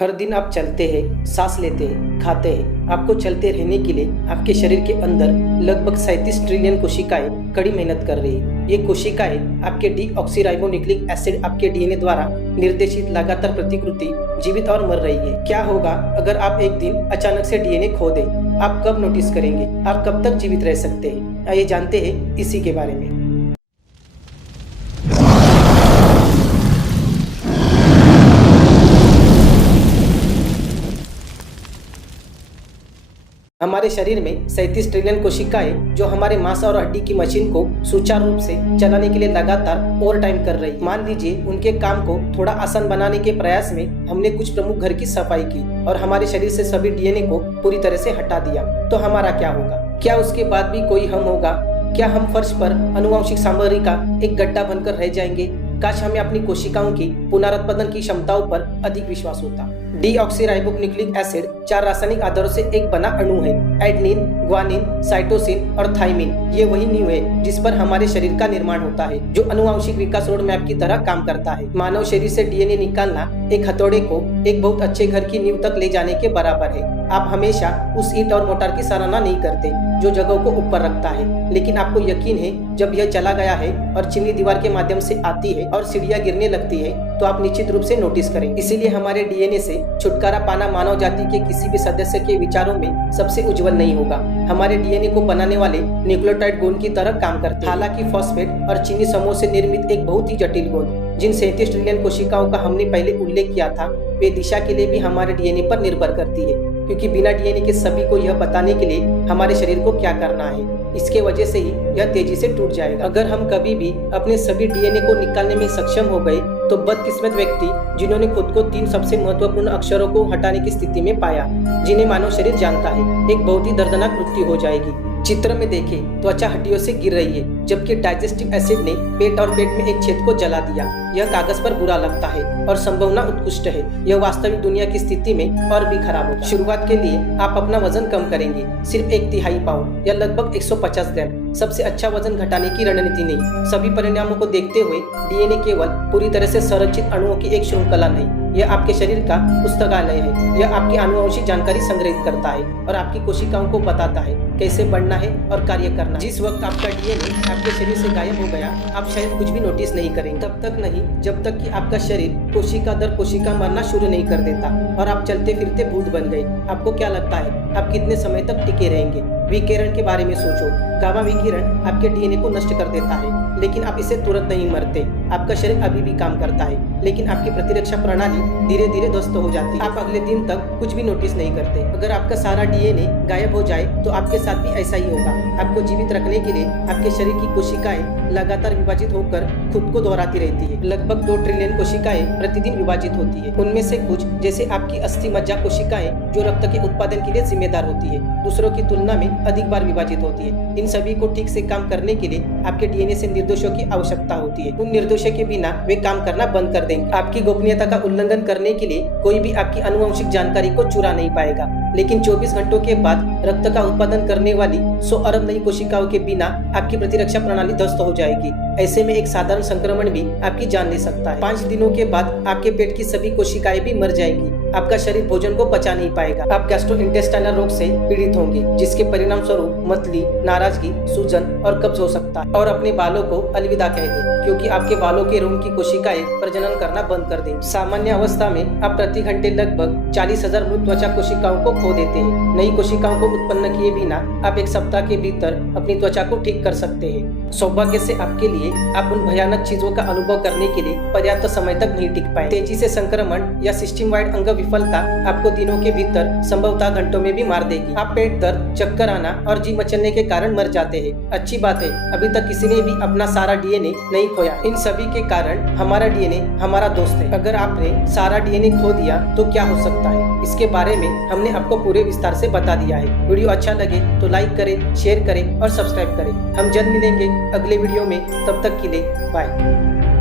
हर दिन आप चलते हैं, सांस लेते हैं, खाते हैं। आपको चलते रहने के लिए आपके शरीर के अंदर लगभग 37 ट्रिलियन कोशिकाएं कड़ी मेहनत कर रही है। ये कोशिकाएं आपके डीऑक्सीराइबोन्यूक्लिक एसिड आपके डीएनए द्वारा निर्देशित लगातार प्रतिकृति जीवित और मर रही है। क्या होगा अगर आप एक दिन अचानक से डीएनए खो दें? आप कब नोटिस करेंगे? आप कब तक जीवित रह सकते हैं? आइए जानते हैं इसी के बारे में। हमारे शरीर में 37 ट्रिलियन कोशिकाएं जो हमारे मांस और हड्डी की मशीन को सुचारू रूप से चलाने के लिए लगातार ओवर टाइम कर रही है। मान लीजिए उनके काम को थोड़ा आसान बनाने के प्रयास में हमने कुछ प्रमुख घर की सफाई की और हमारे शरीर से सभी डीएनए को पूरी तरह से हटा दिया, तो हमारा क्या होगा? क्या उसके बाद भी कोई हम होगा? क्या हम फर्श पर आनुवंशिक सामग्री का एक गड्ढा बनकर रह जाएंगे? काश हमें अपनी कोशिकाओं की पुनरुत्पादन की क्षमताओं पर अधिक विश्वास होता। डीऑक्सीराइबोन्यूक्लिक एसिड 4 रासायनिक आधारों से एक बना अणु है। एडेनिन, ग्वानिन, साइटोसिन और थाइमिन। ये वही नींव है जिस पर हमारे शरीर का निर्माण होता है, जो आनुवंशिक विकास रोड मैप की तरह काम करता है। मानव शरीर से डीएनए निकालना एक हथौड़े को एक बहुत अच्छे घर की नींव तक ले जाने के बराबर है। आप हमेशा उस ईंट और मोर्टार की सराहना नहीं करते जो जगहों को ऊपर रखता है, लेकिन आपको यकीन है जब यह चला गया है और चिमनी दीवार के माध्यम से आती है और सीढ़ियां गिरने लगती है, तो आप निश्चित रूप से नोटिस करें। इसीलिए हमारे डीएनए से छुटकारा पाना मानव जाति के किसी भी सदस्य के विचारों में सबसे उज्जवल नहीं होगा। हमारे डीएनए को बनाने वाले न्यूक्लियोटाइड गोंद की तरह काम करते हैं। हालांकि फॉस्फेट और चीनी समूह से निर्मित एक बहुत ही जटिल गोंद, जिन 37 ट्रिलियन कोशिकाओं का हमने पहले उल्लेख किया था, वे दिशा के लिए भी हमारे डीएनए पर निर्भर करती है, क्योंकि बिना डीएनए के सभी को यह बताने के लिए हमारे शरीर को क्या करना है, इसके वजह से ही यह तेजी से टूट जाएगा। अगर हम कभी भी अपने सभी डीएनए को निकालने में सक्षम हो गए, तो बदकिस्मत व्यक्ति जिन्होंने खुद को 3 सबसे महत्वपूर्ण अक्षरों को हटाने की स्थिति में पाया, जिन्हें मानव शरीर जानता है, एक बहुत ही दर्दनाक मृत्यु हो जाएगी। चित्र में देखें, त्वचा हड्डियों से गिर रही है, जबकि डाइजेस्टिव एसिड ने पेट और पेट में एक छेद को जला दिया। यह कागज पर बुरा लगता है और संभावना उत्कृष्ट है। यह वास्तविक दुनिया की स्थिति में और भी खराब होगा। शुरुआत के लिए आप अपना वजन कम करेंगे, सिर्फ 1/3 पाउंड या लगभग 150 ग्राम। सबसे अच्छा वजन घटाने की रणनीति नहीं। सभी परिणामों को देखते हुए डीएनए केवल पूरी तरह से संरचित अणुओं की एक श्रृंखला नहीं, यह आपके शरीर का पुस्तकालय है। यह आपकी आनुवंशिक जानकारी संग्रहित करता है और आपकी कोशिकाओं को बताता है कैसे बढ़ना है और कार्य करना। जिस वक्त आपका डीएनए आपके शरीर से गायब हो गया, आप शायद कुछ भी नोटिस नहीं करेंगे। तब तक नहीं जब तक कि आपका शरीर कोशिका दर कोशिका मरना शुरू नहीं कर देता और आप चलते फिरते भूत बन गए। आपको क्या लगता है आप कितने समय तक टिके रहेंगे? विकिरण के बारे में सोचो। गामा विकिरण आपके डीएनए को नष्ट कर देता है, लेकिन आप इससे तुरंत नहीं मरते। आपका शरीर अभी भी काम करता है, लेकिन आपकी प्रतिरक्षा प्रणाली धीरे धीरे ध्वस्त हो जाती है। आप अगले दिन तक कुछ भी नोटिस नहीं करते। अगर आपका सारा डीएनए गायब हो जाए, तो आपके साथ भी ऐसा ही होगा। आपको जीवित रखने के लिए आपके शरीर की कोशिकाएं लगातार विभाजित होकर खुद को दोहराती रहती है। लगभग 2 ट्रिलियन कोशिकाएं प्रतिदिन विभाजित होती है। उनमें से कुछ, जैसे आपकी अस्थि मज्जा कोशिकाएं, जो रक्त के उत्पादन के लिए जिम्मेदार होती है, दूसरों की तुलना में अधिक बार विभाजित होती है। इन सभी को ठीक से काम करने के लिए आपके डीएनए से निर्देशों की आवश्यकता होती है। उन निर्देशों के बिना वे काम करना बंद कर देंगे। आपकी गोपनीयता का उल्लंघन करने के लिए कोई भी आपकी आनुवंशिक जानकारी को चुरा नहीं पाएगा। लेकिन 24 घंटों के बाद रक्त का उत्पादन करने वाली 100 अरब नई कोशिकाओं के बिना आपकी प्रतिरक्षा प्रणाली ध्वस्त हो जाएगी। ऐसे में एक साधारण संक्रमण भी आपकी जान ले सकता है। 5 दिनों के बाद आपके पेट की सभी कोशिकाएं भी मर जाएंगी। आपका शरीर भोजन को पचा नहीं पाएगा। आप गैस्ट्रोइंटेस्टाइनल रोग से पीड़ित होंगे, जिसके परिणाम स्वरूप मतली, नाराजगी, सूजन और कब्ज हो सकता है। और अपने बालों को अलविदा कह दें, क्योंकि आपके बालों के रोम की कोशिकाएं प्रजनन करना बंद कर देंगी। सामान्य अवस्था में आप प्रति घंटे लगभग 40,000 मृत त्वचा कोशिकाओं को खो देते हैं। नई कोशिकाओं को उत्पन्न किए बिना आप 1 सप्ताह के भीतर अपनी त्वचा को ठीक कर सकते हैं। सौभाग्य से आपके लिए आप उन भयानक चीजों का अनुभव करने के लिए पर्याप्त समय तक नहीं टिक पाए। तेजी से संक्रमण या सिस्टम वाइड अंग विफलता आपको दिनों के भीतर, संभवतः घंटों में भी मार देगी। आप पेट दर्द, चक्कर आना और जी मचलने के कारण मर जाते हैं। अच्छी बात है, अभी तक किसी ने भी अपना सारा डीएनए नहीं खोया। इन सभी के कारण हमारा डीएनए हमारा दोस्त है। अगर आपने सारा डीएनए खो दिया तो क्या हो सकता है, इसके बारे में हमने आपको पूरे विस्तार से बता दिया है। वीडियो अच्छा लगे तो लाइक करें, शेयर करें और सब्सक्राइब करें। हम जल्द मिलेंगे अगले वीडियो में। तब तक के लिए बाय।